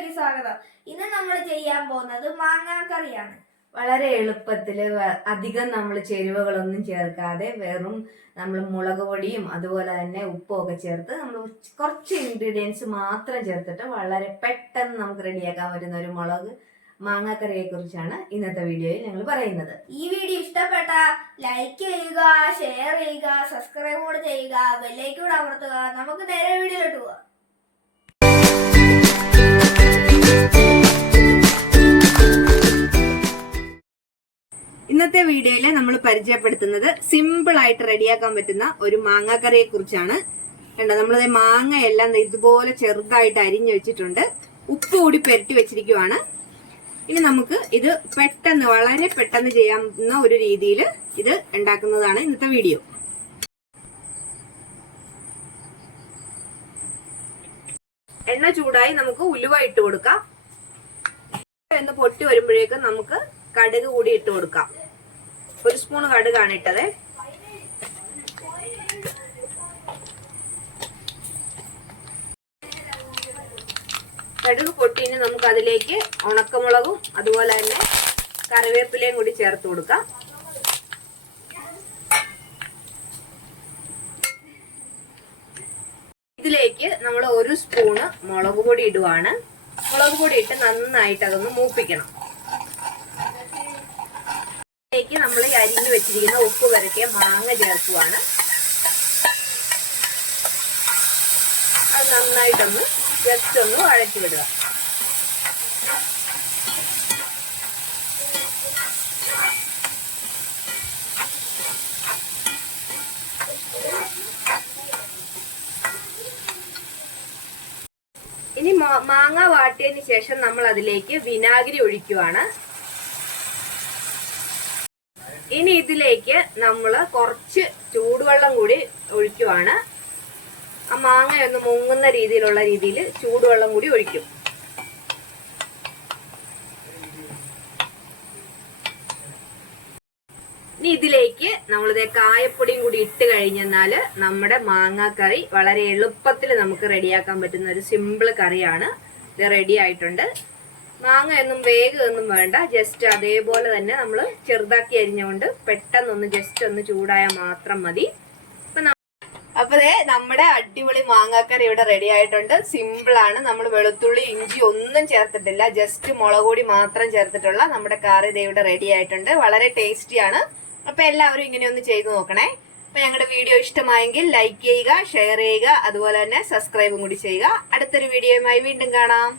വീഡിയോയിലേക്ക് സ്വാഗതം. ഇന്ന് നമ്മൾ ചെയ്യാൻ പോകുന്നത് മാങ്ങാക്കറിയാണ്. വളരെ എളുപ്പത്തിൽ അധികം നമ്മൾ ചേരുവകളൊന്നും ചേർക്കാതെ വെറും നമ്മൾ മുളക് പൊടിയും അതുപോലെ തന്നെ ഉപ്പും ഒക്കെ ചേർത്ത് നമ്മൾ കുറച്ച് ഇൻഗ്രീഡിയൻസ് മാത്രം ചേർത്തിട്ട് വളരെ പെട്ടെന്ന് നമുക്ക് റെഡിയാക്കാൻ പറ്റുന്ന ഒരു മുളക് മാങ്ങാക്കറിയെ കുറിച്ചാണ് ഇന്നത്തെ വീഡിയോയിൽ ഞങ്ങൾ പറയുന്നത്. ഈ വീഡിയോ ഇഷ്ടപ്പെട്ട ലൈക്ക് ചെയ്യുക ഷെയർ ചെയ്യുക സബ്സ്ക്രൈബ് കൂടെ ചെയ്യുക ബെല്ലേക്ക് കൂടെ അമർത്തുക. നമുക്ക് നേരെ വീഡിയോയിലോട്ട് പോവാം. ഇന്നത്തെ വീഡിയോയിൽ നമ്മൾ പരിചയപ്പെടുത്തുന്നത് സിമ്പിൾ ആയിട്ട് റെഡിയാക്കാൻ പറ്റുന്ന ഒരു മാങ്ങാക്കറിയെ കുറിച്ചാണ്. കണ്ടോ നമ്മൾ മാങ്ങ എല്ലാം ഇതുപോലെ ചെറുതായിട്ട് അരിഞ്ഞു വെച്ചിട്ടുണ്ട്. ഉപ്പ് കൂടി പെരട്ടി വെച്ചിരിക്കുവാണ്. ഇനി നമുക്ക് ഇത് പെട്ടെന്ന് വളരെ പെട്ടെന്ന് ചെയ്യാവുന്ന ഒരു രീതിയിൽ ഇത് ഉണ്ടാക്കുന്നതാണ് ഇന്നത്തെ വീഡിയോ. എണ്ണ ചൂടായി നമുക്ക് ഉലുവ ഇട്ട് കൊടുക്കാം. എന്ന് പൊട്ടി വരുമ്പോഴേക്കും നമുക്ക് കടുക് കൂടി ഇട്ട് കൊടുക്കാം. ഒരു സ്പൂൺ കടുകാണ് ഇട്ടത്. കടുക് പൊട്ടിന് നമുക്ക് അതിലേക്ക് ഉണക്കമുളകും അതുപോലെ തന്നെ കറിവേപ്പിലയും കൂടി ചേർത്ത് കൊടുക്കാം. ഇതിലേക്ക് നമ്മൾ ഒരു സ്പൂണ് മുളക് പൊടി ഇടുവാണ്. മുളക് പൊടി ഇട്ട് നന്നായിട്ട് അതൊന്ന് മൂപ്പിക്കണം. ഇതിലേക്ക് നമ്മൾ അരിഞ്ഞു വെച്ചിരിക്കുന്ന ഉപ്പ് വരട്ടിയ മാങ്ങ ചേർക്കുവാണ്. അത് നന്നായിട്ടൊന്ന് ജസ്റ്റ് ഒന്ന് വഴറ്റി വിടുക. ഇനി മാങ്ങ വാട്ടിയതിന് ശേഷം നമ്മൾ അതിലേക്ക് വിനാഗിരി ഒഴിക്കുവാണ്. ഇനി ഇതിലേക്ക് നമ്മൾ കുറച്ച് ചൂടുവെള്ളം കൂടി ഒഴിക്കുവാണ്. ആ മാങ്ങ ഒന്ന് മുങ്ങുന്ന രീതിയിലുള്ള രീതിയിൽ ചൂടുവെള്ളം കൂടി ഒഴിക്കും. ഇനി ഇതിലേക്ക് നമ്മളിതേ കായപ്പൊടിയും കൂടി ഇട്ട് കഴിഞ്ഞെന്നാൽ നമ്മുടെ മാങ്ങാക്കറി വളരെ എളുപ്പത്തിൽ നമുക്ക് റെഡിയാക്കാൻ പറ്റുന്ന ഒരു സിമ്പിൾ കറിയാണ്. ഇത് റെഡി ആയിട്ടുണ്ട്. മാങ്ങ ഒന്നും വേഗമൊന്നും വേണ്ട. ജസ്റ്റ് അതേപോലെ തന്നെ നമ്മൾ ചെറുതാക്കി അരിഞ്ഞുകൊണ്ട് പെട്ടെന്നൊന്ന് ജസ്റ്റ് ഒന്ന് ചൂടായാൽ മാത്രം മതി. അപ്പൊ ന- അപ്പൊ ദേ നമ്മുടെ അടിപൊളി മാങ്ങാക്കറി ഇവിടെ റെഡി ആയിട്ടുണ്ട്. സിമ്പിൾ ആണ്. നമ്മൾ വെളുത്തുള്ളി ഇഞ്ചി ഒന്നും ചേർത്തിട്ടില്ല. ജസ്റ്റ് മുളക് പൊടി മാത്രം ചേർത്തിട്ടുള്ള നമ്മുടെ കറി ദേ ഇവിടെ റെഡി ആയിട്ടുണ്ട്. വളരെ ടേസ്റ്റിയാണ് അപ്പൊ എല്ലാവരും ഇങ്ങനെ ഒന്ന് ചെയ്തു നോക്കണേ. അപ്പൊ ഞങ്ങളുടെ വീഡിയോ ഇഷ്ടമായെങ്കിൽ ലൈക്ക് ചെയ്യുക ഷെയർ ചെയ്യുക അതുപോലെ തന്നെ സബ്സ്ക്രൈബും കൂടി ചെയ്യുക. അടുത്തൊരു വീഡിയോയുമായി വീണ്ടും കാണാം.